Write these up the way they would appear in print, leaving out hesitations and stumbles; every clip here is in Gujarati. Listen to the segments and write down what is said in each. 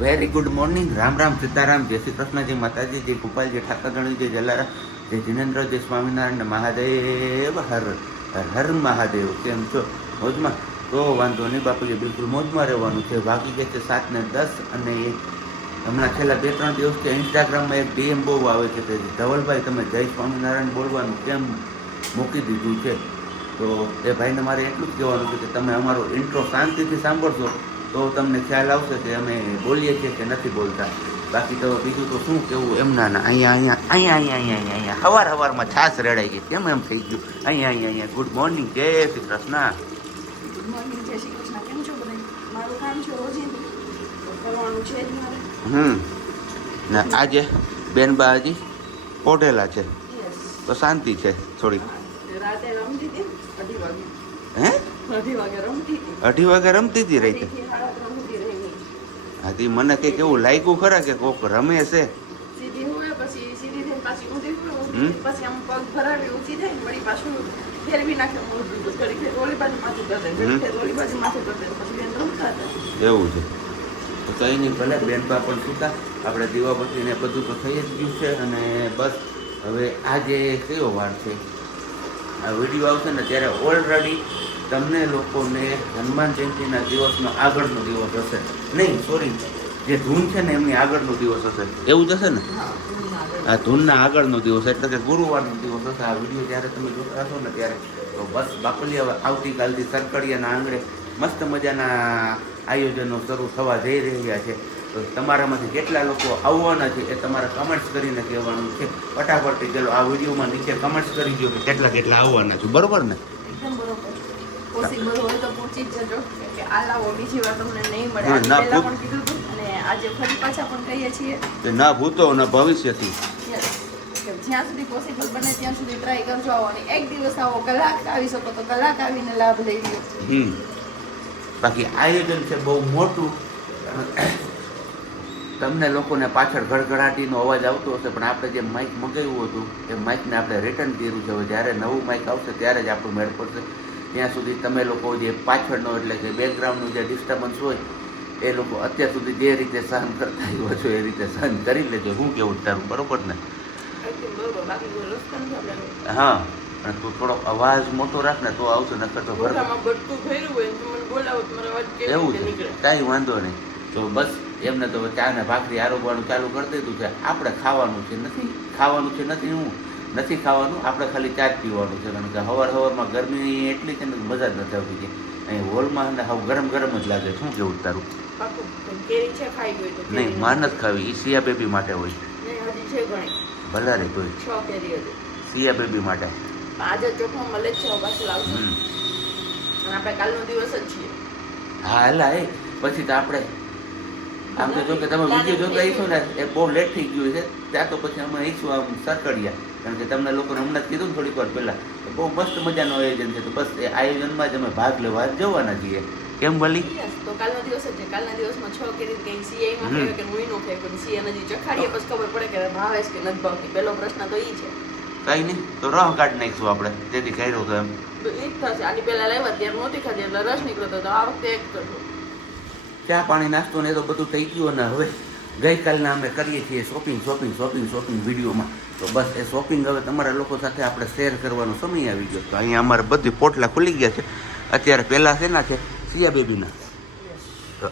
Very good morning. Ram Ram Sitaram, જય શ્રી કૃષ્ણ, જય માતાજી, જય ભોપાલ, જય ઠાકરગણ, જય જલારામ, જય જિનેન્દ્ર, જય સ્વામિનારાયણ, મહાદેવ હર હર હર મહાદેવ. કેમ છો? મોજમાં? તો વાંધો નહીં બાપુજી, બિલકુલ મોજમાં રહેવાનું છે. વાગી ગયા છે 7:10 અને હમણાં છેલ્લા 2-3 દિવસથી ઇન્સ્ટાગ્રામમાં એક ડીએમ બહુ આવે છે કે ધવલભાઈ તમે જય સ્વામિનારાયણ બોલવાનું કેમ મૂકી દીધું છે. તો એ ભાઈને મારે એટલું જ કહેવાનું છે કે તમે અમારો ઇન્ટ્રો શાંતિથી સાંભળશો તો તમને ખ્યાલ આવશે કે અમે બોલીએ છીએ કે નથી બોલતા. બાકી તો બીજું તો શું કેવું એમ ના અહીંયા હવારમાં છાશ રેડાઈ ગઈ કેમ એમ થઈ ગયું. અહીંયા ગુડ મોર્નિંગ, જય શ્રી કૃષ્ણ. ગુડ મોર્નિંગ, જય શ્રી કૃષ્ણ. કેમ છો બધા? મારું કામ છે રોજિંદુ કરવાનું છે જ મારે. ને આજે બેનબા હજી પોઢેલા છે યસ. તો શાંતિ છે થોડી. રાતે રમતી હતી 2:30 વાગે. હે 2:30 વાગે રમતી હતી. 2:30 વાગે રમતી હતી રહી? 2:30 થી 3:30 સુધી રહી. હાથી મને કંઈક એવું લાગ્યું ખરા કે કોક રમે છે. સીધી હોય પછી સીધી થઈને પાછી ઊંધી હોય પછી આમ પગ ભરાવી ઊંચી થાય વળી પાછું ફેરવી નાખે મોઢું તો ઘડી ફેર ઓલી બાજુ માથું કરી દે ઘડી ફેર ઓલી બાજુ માથું કરી દે પછી બેન રમતા હતા. એવું છે તો કંઈ નહીં, ભલે બેનબા પણ સૂતા. આપણે દીવાબત્તીને બધું તો થઈ જ ગયું છે અને બસ હવે આજે કયો વાર છે આ વિડીયો આવશે ને ત્યારે ઓલરેડી તમને લોકોને હનુમાન જયંતિના દિવસનો આગળનો દિવસ હશે. નહીં સોરી, જે ધૂન છે ને એમની આગળનો દિવસ હશે એવું જ હશે ને. આ ધૂનના આગળનો દિવસ એટલે કે ગુરુવારનો દિવસ હશે. આ વિડીયો જ્યારે તમે જોતા હશો ને ત્યારે તો બસ બાપલી હવે આવતીકાલથી સરકડિયાના આંગણે મસ્ત મજાના આયોજનો શરૂ થવા જઈ રહ્યા છે. તો તમારામાંથી કેટલા લોકો આવવાના છે એ તમારે કમેન્ટ્સ કરીને કહેવાનું છે. ફટાફટથી ચાલો આ વિડીયોમાં નીચે કમેન્ટ્સ કરી દો કે કેટલા આવવાના છે. બરોબર ને? એકદમ બરોબર. પોસિબલ હોય તો પૂછી જ જજો કે આ લાવો બીજી વાર તમને નહીં મળે. હા, આજે ના પહેલા પણ કીધું હતું અને આજે ફરી પાછા પણ કહીએ છીએ કે ના ભૂતો ના ભવિષ્યથી. Yes. કે જ્યાં સુધી પોસિબલ બને ત્યાં સુધી ટ્રાય કરજો આવવાની. એક દિવસ આવો, કલાક આવી શકો તો કલાક આવીને લાભ લઈ લો. બાકી આયોજન છે બહુ મોટું. તમને લોકોને પાછળ ગડગડાટીનો અવાજ આવતો હશે પણ આપણે જે માઇક મંગાવ્યું હતું એ માઇકને આપણે રિટર્ન કર્યું છે. હવે જ્યારે નવું માઇક આવશે ત્યારે જ આપણું મેળ પડશે. ત્યાં સુધી તમે લોકો જે પાછળનો એટલે કે બેકગ્રાઉન્ડનું જે ડિસ્ટર્બન્સ હોય એ લોકો અત્યાર સુધી જે રીતે સહન કરતા આવ્યો છો એ રીતે સહન કરી લેજો. હું કેવું તારું? બરોબર ને? એકદમ બરોબર. બાકી કોઈ રસ્તો નથી આપણે. હા, અને તું થોડો અવાજ મોટો રાખ ને તો આવશે, નકર તો ઘર મોઢામાં બટકું ભર્યું હોય તો મને બોલાવો તો મારો અવાજ કેવી એવું રીતે છે. નીકળે. કાંઈ વાંધો નહીં. તો બસ એમને તો ચા ને ભાખરી આરોગવાનું ચાલુ કરી દીધું છે. આપણે ખાવાનું છે નથી હું નથી ખાવાનું. આપણે ખાલી ચા જ પીવાનું છે કારણ કે સવારમાં ગરમી એટલી છે ને મજા જ નથી આવતી છે. અહીં હોલમાં ને હવે ગરમ જ લાગે. શું કેવું તારું? પાકું. કેરી છે ખાઈ ગઈ તો નહીં, માં નથી ખાવી. એ સિયા બેબી માટે હોય. નહીં, હજી છે ઘણી. ભલે રે તોય 6 કેરી હતી. સિયા બેબી માટે. આજે ચોખમાં મળે જ છે, હવે પાછું લાવશું. અને આપણે કાલનો દિવસ જ છીએ. હા એલા એ પછી તો આપણે આમ તો જો કે તમે વિડીયો જોતા આવીશું ને એ બહુ લેટ થઈ ગયું છે. ત્યાં તો પછી અમે આવીશું આમ સરકડિયા કારણ કે તમને લોકોને હમણાં જ કીધું ને થોડીક વાર પહેલાં બહુ મસ્ત મજાનું આયોજન છે. તો બસ એ આયોજનમાં જ અમે ભાગ લેવા જવાના છીએ. કેમ ભલી? Yes, તો કાલનો દિવસ જ છે. કાલના દિવસમાં 6 કેરી કઈ સીઆઈમાં ખાય કે મુઈનો ખાય પણ સીઆઈ નજી ચખાડીએ પછી ખબર પડે કે ભાવે છે કે નથી ભાવતી. પહેલો પ્રશ્ન તો ઈ છે. કઈ નહીં, તો રહ કાઢી નાખીશું આપણે જેથી કર્યો તો એમ. તો ઈ જ થશે. આની પહેલા લાવ્યા ત્યારે નહોતી ખાધી એટલે રસ નીકળ્યો તો આ વખતે એક કરજો. ચા પાણી નાસ્તો ને એ તો બધું થઈ ગયું અને હવે ગઈકાલના અમે કરીએ છીએ શોપિંગ વિડીયોમાં. તો બસ એ શોપિંગ હવે તમારા લોકો સાથે આપણે શેર કરવાનો સમય આવી ગયો. તો અહીંયા અમારે બધી પોટલા ખુલી ગયા છે અત્યારે. પહેલાં શેના છે? સિયા બેબીના. તો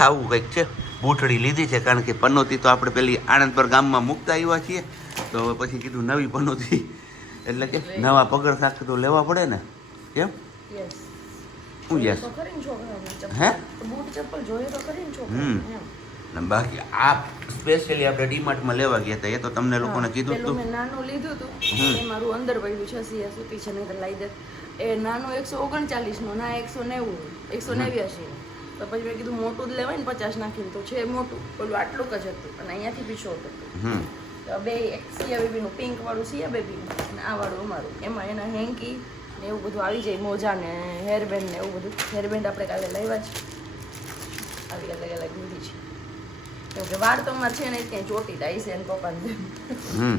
આવું કંઈક છે. બૂઠડી લીધી છે કારણ કે પનોતી તો આપણે પેલી આણંદપર ગામમાં મૂકતા આવ્યા છીએ. તો હવે પછી કીધું નવી પનોતી એટલે કે નવા પગર સાથે તો લેવા પડે ને. કેમ? યસ. શું યસ? તો કરીને છોકરાઓને હે? બૂટ ચપ્પલ જોઈએ તો કરીને છોકરાઓને. ને બાકી આ સ્પેશિયલી આપણે ડીમાર્ટમાં લેવા ગયા હતા. એ તો તમને લોકોને કીધું પેલું હતું. મેં નાનું લીધું હતું એ મારું અંદર પડ્યું છે 80 સુધી છે નહીં તો લાવી દે. એ નાનું 139 નું ના 190 189. તો પછી મેં કીધું મોટું જ લેવાય ને 50 નાખીને તો છે મોટું. પેલું આટલું જ હતું અને અહીંયાથી બી શોર્ટ હતું. તો બે એક સિયા બેબીનું પિંક વાળું સિયા બેબીનું અને આ વાળું અમારું. એમાં એના હેન્કી ને એવું બધું આવી જાય. મોજા ને હેરબેન્ડ ને એવું બધું. હેરબેન્ડ આપણે કાલે લાવ્યા છે. આવી અલગ લીધી છે. કેમ કે વાળ તો અમારે છે ને ક્યાંય ચોટી જાય છે એને પપ્પાને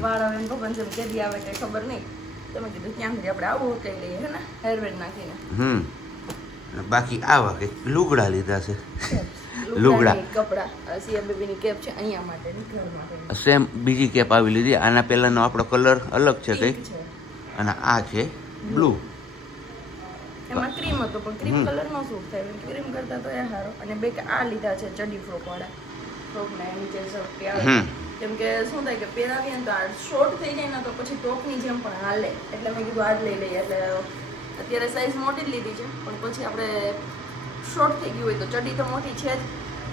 વાળ આવે એને પપ્પાને જેમ કેદી આવે કંઈ ખબર નહીં. તમે કીધું ક્યાંથી આપણે આવું કઈ લઈએ હે ને હેરબેન્ડ નાખીને. બાકી આવા કંઈક લુગડા લીધા છે. લુગડા. કપડા સિયા બેબીની કેપ છે અહીંયા માટેની ઘર માટેની સેમ બીજી કેપ આવી લીધી. આના પહેલાંનો આપણો કલર અલગ છે કંઈક, પિંક છે અને આ છે બ્લુ. એમાં ક્રીમ હતો પણ ક્રીમ કલર નો સૂટ થાય ક્રીમ કરતા તો એ સારો. અને બે આ લીધા છે ચડી ફ્રોક વાળા ફ્રોક ને નીચે શર્ટ આવે કેમ કે શું થાય કે પહેરાવીએ ને તો આ શોર્ટ થઈ જાય ને તો પછી ટોપની જેમ પણ હાલે એટલે મેં કીધું આજ લઈ લઈએ. એટલે અત્યારે સાઈઝ મોટી જ લીધી છે પણ પછી આપણે શોર્ટ થઈ ગયું હોય તો ચડી તો મોટી છે જ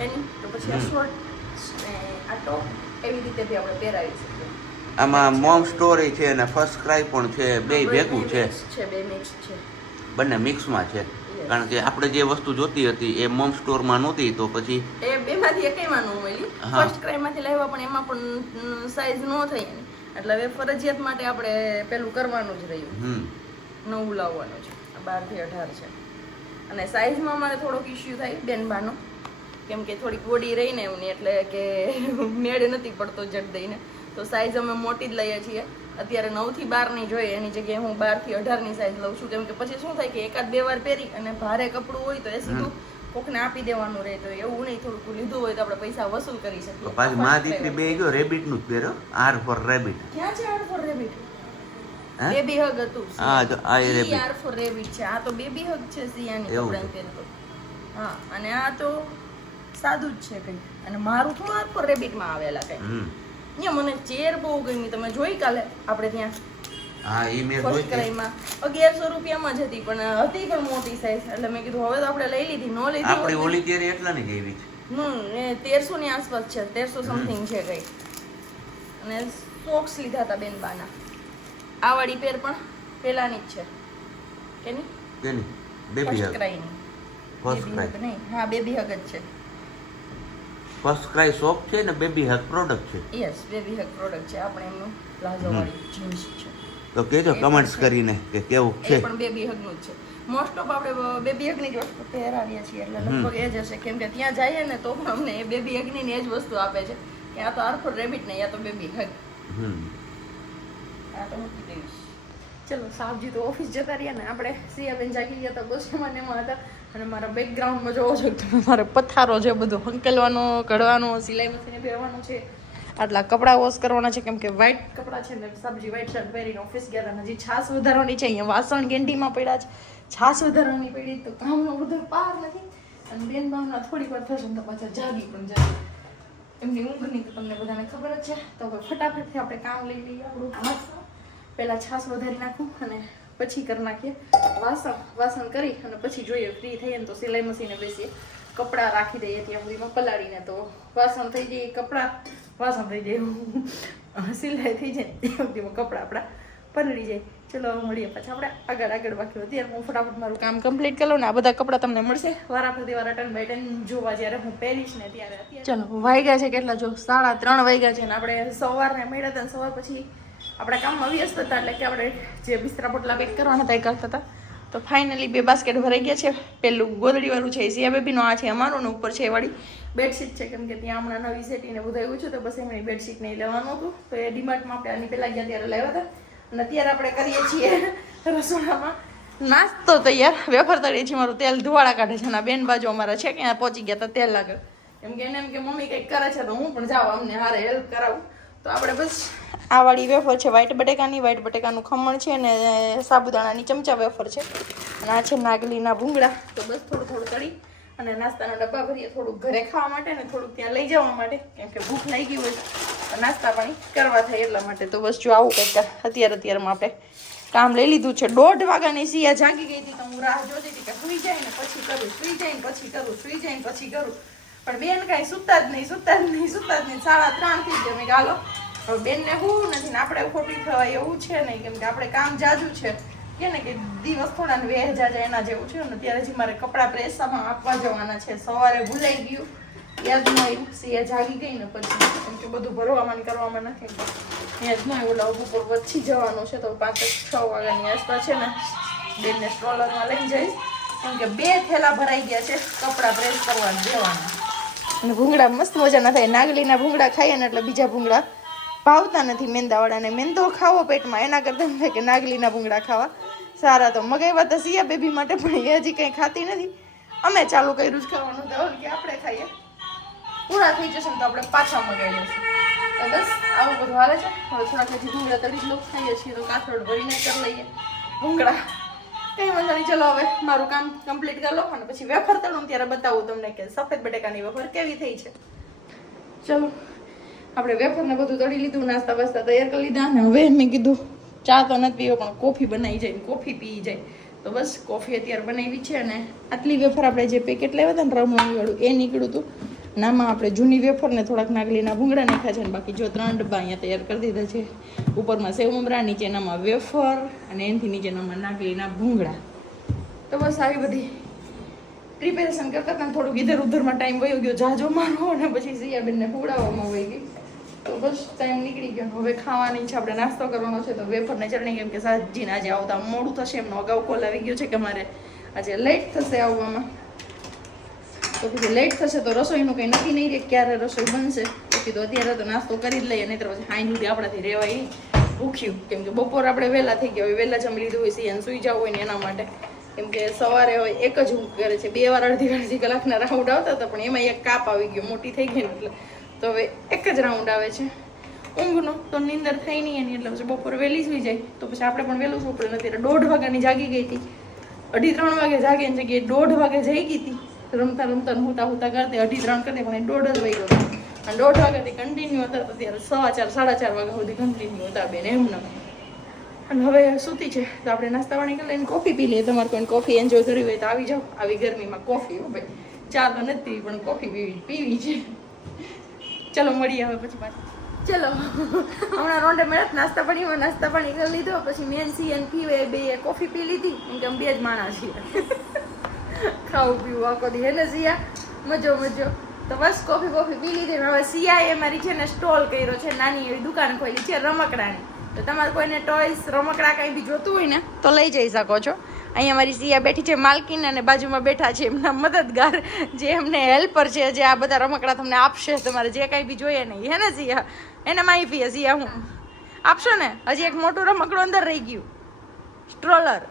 એની તો પછી આ શોર્ટ ને આ ટોપ એવી રીતે બી આપણે પહેરાવી શકીએ. આમાં મોમ સ્ટોરી છે અને ફર્સ્ટ ક્રાય પણ છે, બે ભેગું છે, બે મિક્સ છે, બંને મિક્સમાં છે. કારણ કે આપણે જે વસ્તુ જોતી હતી એ મોમ સ્ટોરમાં નહોતી તો પછી એ બેમાંથી એકઈમાં ન મળી. ફર્સ્ટ ક્રાયમાંથી લાવ્યા પણ એમાં પણ સાઈઝ ન થઈ એની એટલે હવે ફરજિયાત માટે આપણે પેલું કરવાનું જ રહ્યું, નવું લાવવાનું છે. 12 થી 18 છે અને સાઈઝમાં અમારે થોડોક ઇશ્યુ થાય બેનબાનો કેમ કે થોડીક બોડી રહીને એમની એટલે કે મેળ નથી પડતો જટ દઈને તો સાઈઝ અમે મોટી જ લઈએ છીએ. અત્યારે 9 થી 12 ની જોઈએ એની જગ્યાએ હું 12 થી 18 ની સાઈઝ લઉં છું કેમ કે પછી શું થાય કે એકાદ બે વાર પહેરી અને ભારે કપડું હોય તો એ સીધું કોકને આપી દેવાનું રહે. તો એવું નહીં, થોડુંક લીધું હોય તો આપણે પૈસા વસૂલ કરી શકીએ. પાછી માં દીકરી બે ગયો રેબિટ નું જ પહેર્યો, આર ફોર રેબિટ. ક્યાં છે are four rabbit? Baby hug હતું. હા જો આ રેબિટ, આર ફોર રેબિટ છે. આ તો બેબી હગ છે સિયાની કપડાં પહેરતો. હા અને આ તો સાદું જ છે કંઈ. અને મારું થોડું આર ફોર રેબિટ માં આવેલા કંઈ. અહીંયા મને ચેર બહુ ગમી. તમે જોઈ કાલે આપણે ત્યાં હા એ મેં ફર્સ્ટ જોઈ ક્રાઈમાં 1100 રૂપિયામાં જ હતી પણ હતી પણ મોટી સાઈઝ એટલે મેં કીધું હવે તો આપણે લઈ લીધી. નો લીધી આપણી ઓલી કેરી એટલા ની જેવી છે. એ 1300 ની આસપાસ છે, 1300 સમથિંગ છે કઈ. અને સોક્સ લીધા હતા બેનબાના. આ વાળી પેર પણ પેલાની જ છે કે નહીં? કેની? Baby first hug. ક્રાઈની. First baby cry. હગ નહીં, હા બેબી હગ જ છે. ફર્સ્ટ ક્રાય શોપ છે ને બેબી હગ પ્રોડક્ટ છે. યસ બેબી હગ પ્રોડક્ટ છે. આપણે એમનું પ્લાઝો વાળી જીન્સ છે. તો કહેજો કમેન્ટ્સ કરીને કે કેવું એ છે. પણ બેબી હગ નું જ છે. મોસ્ટ ઓફ આપણે બેબી હગ ની જ વસ્તુ પહેરાવીએ છીએ એટલે લગભગ એ જ હશે કેમ કે ત્યાં જઈએ ને તો પણ અમને એ બેબી હગ ની એ જ વસ્તુ આપે છે કે આ તો આરફોર રેબિટ ને યા તો બેબી હગ. આ તો મૂકી દઈશ. ચલો સાબજી તો ઓફિસ જતા રહ્યા ને આપણે સિયાબેન જાગી ગયા હતા બસમાં ને એમાં હતા અને મારા બેકગ્રાઉન્ડમાં જોવો છો તમે મારે પથારો છે બધું હંકેલવાનો, કઢવાનો, સિલાઈ મશીને પહેરવાનું છે. આટલા કપડાં વોશ કરવાના છે કેમ કે વ્હાઈટ કપડાં છે ને સબ્જી વ્હાઈટ શર્ટ પહેરીને ઓફિસ ગયા હતા. હજી છાશ વધારવાની છે, અહીંયા વાસણ કેન્ટીમાં પડ્યા છે, છાશ વધારવાની પડી તો કામનો બધો પાર નથી. અને બેન બામના થોડીક વાર થશે ને તો પાછા જાગી પણ જાય એમની ઊંઘની તો તમને બધાને ખબર જ છે. તો હવે ફટાફટથી આપણે કામ લઈ લઈએ આપણું વાસણ. પહેલાં છાશ વધારી નાખું અને પછી કરી નાખીએ વાસણ કરી અને પછી જોઈએ ફ્રી થઈએ ને તો સિલાઈ મશીને બેસીએ. કપડાં રાખી દઈએ ત્યાં સુધીમાં પલાળીને તો વાસણ થઈ જાય, કપડાં વાસણ થઈ જાય, સિલાઈ થઈ જાય ત્યાં સુધીમાં કપડાં આપણા પલળી જાય. ચલો મળીએ પછી આપણે આગળ બાકી અત્યારે હું ફટાફટ મારું કામ કમ્પ્લીટ કરી લઉં ને આ બધા કપડાં તમને મળશે વારાફરતી વાર ટર્ન બાય ટર્ન જોવા જ્યારે હું પહેરીશ ને ત્યારે. ચલો વાગ્યા છે કેટલા જો 3:30 વાગ્યા છે ને આપણે સવારને મળ્યા હતા સવાર પછી આપણા કામમાં વ્યસ્ત હતા એટલે કે આપણે જે બિસ્તરા પોટલા પેક કરવાના હતા એ કરતા હતા. તો ફાઇનલી 2 બાસ્કેટ ભરાઈ ગયા છે. પેલું ગોદડીવાળું છે એ સિયા બેબીનો, આ છે અમારું ને ઉપર છે એ વાળી બેડશીટ છે કેમ કે ત્યાં હમણાં નવી સેટીને બધું આવ્યું છે તો બસ એમની બેડશીટ નહીં લેવાનું હતું તો એ ડીમાર્ટમાં આપણે આની પહેલાં ગયા ત્યારે લાવ્યા હતા. અને અત્યારે આપણે કરીએ છીએ રસોડામાં નાસ્તો તૈયાર. વેફર તળીએ છીએ. મારું તેલ ધુવાળા કાઢે છે અને બેન બાજુ અમારા છે કે પહોંચી ગયા હતા તેલ લાગે એમ કે એને એમ કે મમ્મી કંઈક કરે છે તો હું પણ જાઉં અમને હારે હેલ્પ કરાવું. તો આપણે બસ આ વાળી વેફર છે વ્હાઈટ બટેકાનું ખમણ છે અને સાબુદાણાની ચમચા વેફર છે અને આ છે નાગલીના ભૂંગળા. તો બસ થોડું તળી અને નાસ્તાના ડબ્બા ભરીએ થોડુંક ઘરે ખાવા માટે ને થોડુંક ત્યાં લઈ જવા માટે કેમ કે ભૂખ લાગી હોય નાસ્તા પાણી કરવા થાય એટલા માટે. તો બસ જો આવું કંઈક અત્યારમાં આપણે કામ લઈ લીધું છે. 1:30 વાગ્યાની સિયા જાગી ગઈ હતી તો હું રાહ જોતી હતી કે સુઈ જાય ને પછી કરું, સુઈ જાય ને પછી કરું, સુઈ જાય ને પછી કરું. પણ બેન કાંઈ સુતા જ નહીં. 3:30 થઈ ગયા. મેં ગાલો હવે બેનને હું નથી ને આપણે ખોટી થવાય એવું છે નહીં કેમ કે આપણે કામ જાજુ છે કે ને કે દિવસ થોડા વેહ જાય એના જેવું છે ને. ત્યારે જ મારે કપડાં પ્રેસમાં આપવા જવાના છે. સવારે ભૂલાઈ ગયું, યાદ ન આવ્યું. સિયા જાગી ગઈ ને પછી કેમ કે બધું ભરવામાં ને કરવામાં નથી યાદ ન આવ્યું. ઓલા ઉપર વચ્ચી જવાનું છે તો 5-6 વાગ્યાની આસપાસ છે ને બેનને સ્ટ્રોલરમાં લઈ જઈશ કેમ કે 2 થેલા ભરાઈ ગયા છે કપડાં પ્રેસ કરવા દેવાના. અને ભૂંગળા મસ્ત મજાના થાય. નાગલીના ભૂંગળા ખાઈએ ને એટલે બીજા ભૂંગળા ભાવતા નથી મેંદાવાળાને. મેંદો ખાવો પેટમાં એના કરતાં એમ થાય કે નાગલીના ભૂંગળા ખાવા સારા. તો મગાવ્યા હતા સિયા બેબી માટે પણ એ હજી કંઈ ખાતી નથી અમે ચાલુ કર્યું જ ખાવાનું તો કે આપણે ખાઈએ પૂરા થઈ જશે ને તો આપણે પાછા મગાવી લઈશું તો બસ આવું બધું હાલે છે હવે થોડાક હજી ભૂંગળા તળી લોક ખાઈએ છીએ તો કાથરોડ ભરીને કરી લઈએ ભૂંગળા કઈ વાંધો નહીં ચલો હવે મારું કામ કમ્પ્લીટ કરી લો અને પછી વેફર તળું ત્યારે બતાવું તમને કે સફેદ બટેકાની વેફર કેવી થઈ છે ચલો આપણે વેફર ને બધું તળી લીધું નાસ્તા વાસ્તા તૈયાર કરી લીધા અને હવે મેં કીધું ચા તો નથી પીવો પણ કોફી બનાવી જાય ને કોફી પી જાય તો બસ કોફી અત્યારે બનાવી છે અને આટલી વેફર આપણે જે પેકેટ લેવા હતા ને રમવાની વાળું એ નીકળ્યું હતું નામાં આપણે જૂની વેફર ને થોડાક નાગલીના ભૂંગળા નાખ્યા છે અને બાકી જો 3 ડબ્બા અહીંયા તૈયાર કરી દીધા છે ઉપરમાં સેવ મમરા નીચેનામાં વેફર અને એનાથી નીચેનામાં નાગલીના ભૂંગળા તો બસ આવી બધી પ્રિપેરેશન કરતા હતા થોડુંક ઇધર ઉધરમાં ટાઈમ વયો ગયો જાજો મારો અને પછી સિયાબેનને હુવડાવવામાં વહી ગઈ તો બસ ટાઈમ નીકળી ગયો હવે ખાવાની છે આપણે નાસ્તો કરવાનો છે તો વેફરને ચટણી કેમ કે સાજીને આજે આવતા મોડું થશે એમનો અગાઉ કોલ આવી ગયો છે કે મારે આજે લેટ થશે આવવામાં તો પછી લેટ થશે તો રસોઈનું કંઈ નક્કી નહીં રહે ક્યારે રસોઈ બનશે પછી તો અત્યારે તો નાસ્તો કરી જ લઈએ નહીં તો પછી હાઈ સુધી આપણાથી રહેવાય ભૂખ્યું કેમ કે બપોર આપણે વહેલા થઈ ગયા હોય વહેલા જમી લીધું હોય સિયાને સુઈ જવું હોય ને એના માટે કેમ કે સવારે હોય એક જ ઊંઘ કરે છે 2 વાર અડધી કલાકના રાઉન્ડ આવતા હતા પણ એમાં એક કાપ આવી ગયો મોટી થઈ ગઈ ને એટલે તો હવે એક જ રાઉન્ડ આવે છે ઊંઘનો તો નીંદર થઈ નહીં એની એટલે પછી બપોર વહેલી સુઈ જાય તો પછી આપણે પણ વહેલું સૂવું પડે નથી 1:30 વાગ્યાની જાગી ગઈ હતી 2:30 વાગે જાગે એની જગ્યાએ 1:30 વાગે જઈ ગઈ હતી રમતા રમતા હુતા કરતી 2:30 કરતી પણ 1:30 જ વહી ગયો અને 1:30 વાગ્યાથી કન્ટિન્યુ હતા તો ત્યારે 4:15 વાગ્યા સુધી કન્ટિન્યુ હતા બેન એમને અને હવે સૂતી છે તો આપણે નાસ્તા પાણી કરી લઈને કોફી પી લઈએ તમારે કોઈ કોફી એન્જોય કરવી હોય તો આવી જાઓ આવી ગરમીમાં કોફી હો ભાઈ ચા તો નથી પણ કોફી પીવી છે ચલો મળીએ હવે પછી પાછા ચલો હમણાં રોંડે મળ્યા નાસ્તા પાણી કરી લીધો પછી મેન સિયન પીવે બે કોફી પી લીધી કેમ કે અમે 2 જ માણસ છીએ ખાવું પીવું આખો દી હે ને સિયા મજો તો બસ કોફી પી લીધી હવે સિયાએ મારી છે ને સ્ટોલ કર્યો છે નાની એવી દુકાન ખોલી છે રમકડાની તો તમારે કોઈને ટોયસ રમકડા કંઈ બી જોતું હોય ને તો લઈ જઈ શકો છો અહીંયા મારી સિયા બેઠી છે માલકીન અને બાજુમાં બેઠા છે એમના મદદગાર જે એમને હેલ્પર છે જે આ બધા રમકડા તમને આપશે તમારે જે કાંઈ બી જોઈએ નહીં હે ને સિયા એને માહિતી સિયા હું આપશો ને હજી એક મોટું રમકડું અંદર રહી ગયું સ્ટ્રોલર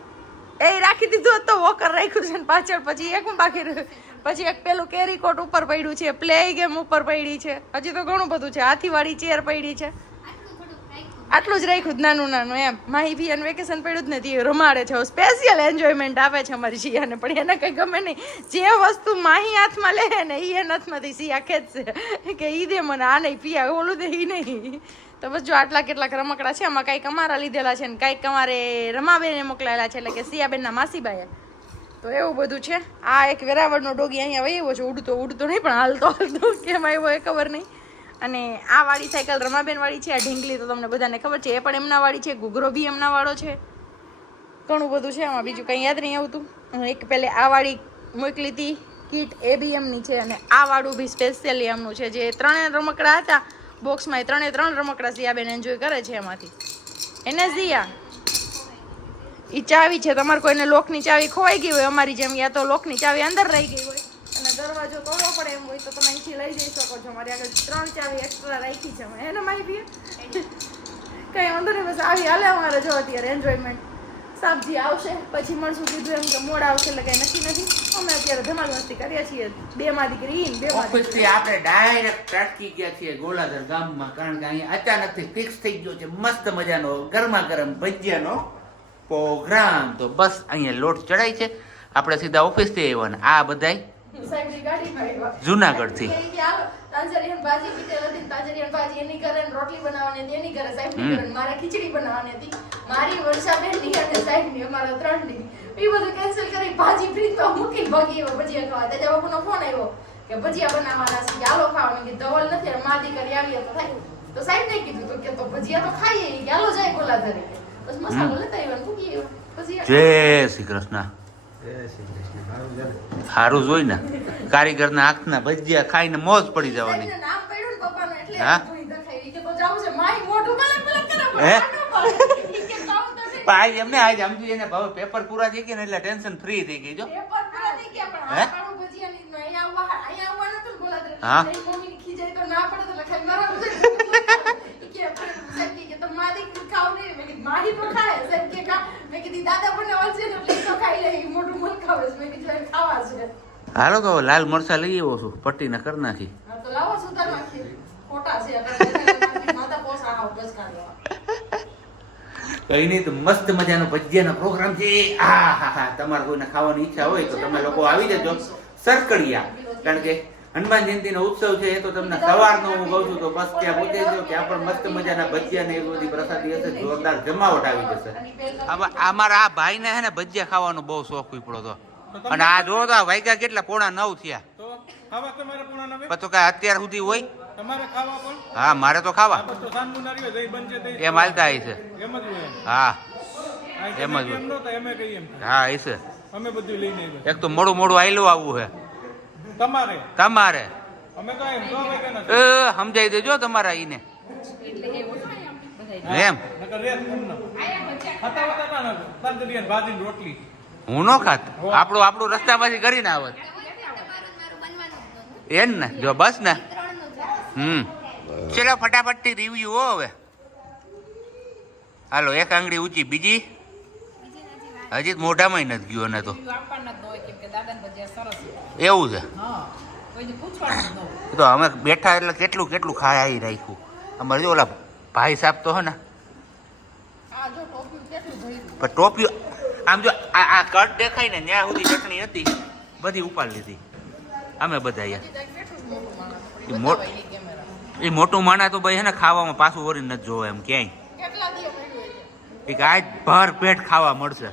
એ રાખી દીધું તો વોકર રાખ્યું છે ને પાછળ પછી એક બાકી રહ્યું પછી એક પેલું કેરીકોટ ઉપર પડ્યું છે પ્લે ગેમ ઉપર પડી છે હજી તો ઘણું બધું છે હાથીવાળી ચેર પડી છે આટલું જ રાખ્યું નાનું એમ માહી ભી વેકેશન પડ્યું જ નથી રમાડે છે સ્પેશિયલ એન્જોયમેન્ટ આપે છે અમારી શિયાને પણ એને કંઈ ગમે નહીં જે વસ્તુ માહી હાથમાં લે ને એ હાથમાંથી શિયા ખેંચશે કે ઈ દે મને આ નહીં પિયા ઓલું દે ઈ નહીં તો બસ જો આટલા કેટલાક રમકડા છે આમાં કાંઈક અમારા લીધેલા છે ને કાંઈક અમારે રમાબેને મોકલાયેલા છે એટલે કે સિયાબેનના માસીબાએ તો એવું બધું છે આ એક વેરાવળનો ડોગી અહીંયા વહી છે ઉડતો નહીં પણ હાલતો કેમ આવ્યો એ ખબર નહીં અને આ વાળી સાયકલ રમાબેન વાળી છે આ ઢીંગલી તો તમને બધાને ખબર છે એ પણ એમના વાળી છે ઘૂઘરો બી એમના વાળો છે ઘણું બધું છે આમાં બીજું કંઈ યાદ નહીં આવતું એક પહેલે આ વાળી મોકલી હતી કીટ એ બી એમની છે અને આ વાળું બી સ્પેશિયલી એમનું છે જે 3 રમકડા હતા બોક્સમાં એ 3 રમકડા સિયાબેન એન્જોય કરે છે એમાંથી એને સિયા એ ચાવી છે તમારે કોઈને લોકની ચાવી ખોવાઈ ગઈ હોય અમારી જેમ યા તો લોકની ચાવી અંદર રહી ગઈ હોય અને દરવાજો તોડવો પડે એમ હોય તો તમે અહીંથી લઈ જઈ શકો છો મારી આગળ 3 ચાવી એક્સ્ટ્રા રાખી છે મેં એને મારી બી કંઈ વાંધો નહીં બસ આવી હાલે અમારે જો અત્યારે એન્જોયમેન્ટ સબ્જી આવશે પછી મળશું કીધું એમ કે મોડ આવશે એટલે કંઈ નક્કી નથી અમે અત્યારે ધમાલ મસ્તી કરીએ છીએ 2 માં દીકરી 2 માં ઓફિસથી આપણે ડાયરેક્ટ ત્રાટકી ગયા છીએ ગોલાધર ગામમાં કારણ કે અહીંયા અચાનકથી ફિક્સ થઈ ગયો છે મસ્ત મજાનો ગરમા ગરમ ભજીયાનો પ્રોગ્રામ તો બસ અહીંયા લોટ ચડાય છે આપણે સીધા ઓફિસથી આવ્યા આ બધાય સાહેબની ગાડીમાં આવ્યા જુનાગઢથી તાંજરિયન ભાજી પીતેલ હતી તાંજરિયન ભાજી એની કરે ને રોટલી બનાવવાની હતી એની કરે સાહેબની કરે મારે ખીચડી બનાવવાની હતી મારી વર્ષાબેનની અને સાહેબની અમારા 3 ની એ બધું કેન્સલ કરી ભાજી ફ્રીજમાં મૂકી ભાગી એવો ભજીયા ખાવા તેજા બાપુનો ફોન આવ્યો કે ભજીયા બનાવવાના છે ચાલો ખાવાનું કે ધવલ નથી અને માદી કરી આવીએ તો થાય તો સાહેબને કીધું તો કે તો ભજીયા તો ખાઈએ કે હાલો જાય ગોલાધરે બસ મસાલો લેતા આવ્યો મૂકી આવ્યો ભજીયા જય શ્રી કૃષ્ણ સારું જોઈ ને કારીગરના હાથના ભજીયા ખાઈને મોજ પડી જવાની નામ પડ્યું ને પપ્પાનું એટલે હા? ધોઈ દખાઈ કે તો જાવું છે માઈ મોઢું કલક કરે હે? પણ કે કામ તો છે પણ આજ એમને આજ સમજી એને ભાવ પેપર પૂરા થઈ ગયા ને એટલે ટેન્શન ફ્રી થઈ ગઈ જો પેપર પૂરા થઈ ગયા પણ હે? આ કાળું ભજીયાની અહીંયા આવવા નતું ગોલાધર હા? એની મમ્મીની ખીજાય તો ના પડે તો લખાઈ મારા કે સાહેબ કે તો મારી ખાવ નહીં મેં કીધું મારી તો ખાય સાહેબ કે કા મેં કીધું દાદા બનાવવા છે ને એટલે તો ખાઈ લે મોઢું મન ખાવે મેં કીધું ખાવા છે હાલો તો લાલ મરચા લઈ આવ્યો છું, પટ્ટીના કરી નાખી. હા, તો લાવો સુધાર નાખીએ. ખોટા છે આપણે માથા પોસા આવ બસ કાઢવા. કઈ નહીં તો મસ્ત મજાનો ભજીયાનો પ્રોગ્રામ છે. આ હા હા, તમારે કોઈને ખાવાની ઈચ્છા હોય તો તમે લોકો આવી જજો સરકડિયા, કારણ કે હનુમાન જયંતિનો ઉત્સવ છે. એ તો તમને સવારનો હું કહું છું, તો બસ ત્યાં પહોંચી જજો. ત્યાં પણ મસ્ત મજાના ભજીયા ને એવી બધી પ્રસાદી હશે, જોરદાર જમાવટ આવી જશે. અમારા આ ભાઈને હે ને ભજીયા ખાવાનો બહુ શોખ ઉપડ્યો તો, અને આ જો તો વાગ્યા કેટલા 8:45 થયા. તો ખાવા તમારે પૂણા નવે પછી તો કઈ અત્યાર સુધી હોય? તમારે ખાવા પણ હા, મારે તો ખાવા તો સાંજનું નારિયેળ દહીં બનશે દહીં એમ હાલતા આવી છે. એમ જ હોય હા આ એમ જ એમ હોય. નહોતા એમ કહીએ એમ હા એ છે. અમે બધું લઈને આવ્યા એક તો મોડું મોડું આયલું આવવું છે તમારે તમારે. અમે તો એમ 2 વાગ્યાના સમજાઈ દેજો તમારા ઈને એમ. નકર રેત પૂર્ણ ખાતા હોતા કાં તાંદરિયા ભાજી ને રોટલી હું નો ખાત, આપણું રસ્તામાંથી કરીને આવત એમ ને. જો બસ ને ચલો ફટાફટ થી રિવ્યુ હો હવે. હાલો એક આંગળી ઊંચી, બીજી હજી મોઢામાં નથી ગયો ને. તો એવું છે. તો અમે બેઠા એટલે કેટલું કેટલું ખાઈ આવી રાખ્યું. અમારે જો ઓલા ભાઈ સાહેબ તો હે ને પણ ટોપિયો આમ જો આ કટ દેખાય ને ત્યાં સુધી ચટણી હતી બધી ઉપાડી લીધી અમે બધા અહીંયા. એ મોટું માણા તો ભાઈ હે ને ખાવામાં પાછું વળી નથી જોવે એમ ક્યાંય. કેટલા દિવસ એક આજ ભર પેટ ખાવા મળશે.